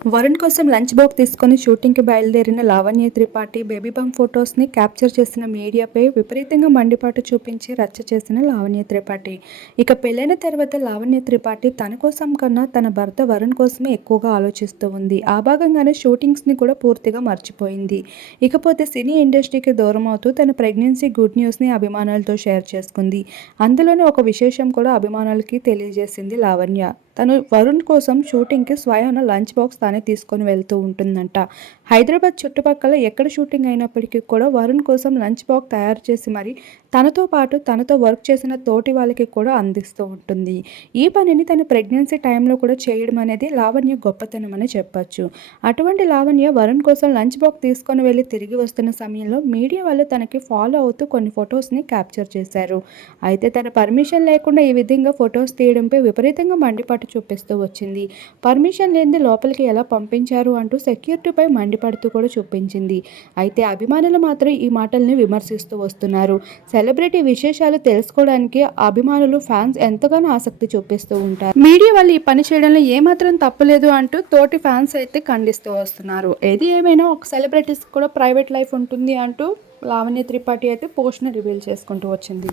వరుణ్ కోసం lunch box తీసుకొని షూటింగ్కి బయలుదేరిన లావణ్య త్రిపాఠి బేబీ బంగ్ ఫొటోస్ని క్యాప్చర్ చేసిన మీడియాపై విపరీతంగా మండిపాటు చూపించి రచ్చ చేసిన లావణ్య త్రిపాఠి. ఇక పెళ్ళైన తర్వాత లావణ్య త్రిపాఠి తన కోసం కన్నా తన భర్త వరుణ్ కోసమే ఎక్కువగా ఆలోచిస్తూ ఉంది. ఆ భాగంగానే షూటింగ్స్ని కూడా పూర్తిగా మర్చిపోయింది. ఇకపోతే సినీ ఇండస్ట్రీకి దూరం అవుతూ తన ప్రెగ్నెన్సీ గుడ్ న్యూస్ని అభిమానులతో షేర్ చేసుకుంది. అందులోనే ఒక విశేషం కూడా అభిమానులకి తెలియజేసింది లావణ్య. తను వరుణ్ కోసం షూటింగ్కి స్వయాన లంచ్ బాక్స్ తానే తీసుకొని వెళ్తూ ఉంటుందంట. హైదరాబాద్ చుట్టుపక్కల ఎక్కడ షూటింగ్ అయినప్పటికీ కూడా వరుణ్ కోసం లంచ్ బాక్స్ తయారు చేసి మరి తనతో పాటు తనతో వర్క్ చేసిన తోటి వాళ్ళకి కూడా అందిస్తూ ఉంటుంది. ఈ పనిని తన ప్రెగ్నెన్సీ టైంలో కూడా చేయడం అనేది లావణ్య గొప్పతనం అని చెప్పచ్చు. అటువంటి లావణ్య వరుణ్ కోసం లంచ్ బాక్స్ తీసుకొని వెళ్ళి తిరిగి వస్తున్న సమయంలో మీడియా వాళ్ళు తనకి ఫాలో అవుతూ కొన్ని ఫొటోస్ని క్యాప్చర్ చేశారు. అయితే తన పర్మిషన్ లేకుండా ఈ విధంగా ఫొటోస్ తీయడంపై విపరీతంగా మండిపాటు చూపిస్తూ వచ్చింది. పర్మిషన్ లేనిది లోపలికి ఎలా పంపించారు అంటూ సెక్యూరిటీపై మండిపడుతూ కూడా చూపించింది. అయితే అభిమానులు మాత్రం ఈ మాటల్ని విమర్శిస్తూ వస్తున్నారు. సెలబ్రిటీ విశేషాలు తెలుసుకోవడానికి అభిమానులు ఫ్యాన్స్ ఎంతగానో ఆసక్తి చూపిస్తూ ఉంటారు. మీడియా వాళ్ళు ఈ పని చేయడంలో ఏమాత్రం తప్పలేదు అంటూ తోటి ఫ్యాన్స్ అయితే ఖండిస్తూ వస్తున్నారు. ఏది ఏమైనా ఒక సెలబ్రిటీస్ కూడా ప్రైవేట్ లైఫ్ ఉంటుంది అంటూ లావణ్య త్రిపాఠి అయితే పోస్ట్ని రివీల్ చేసుకుంటూ వచ్చింది.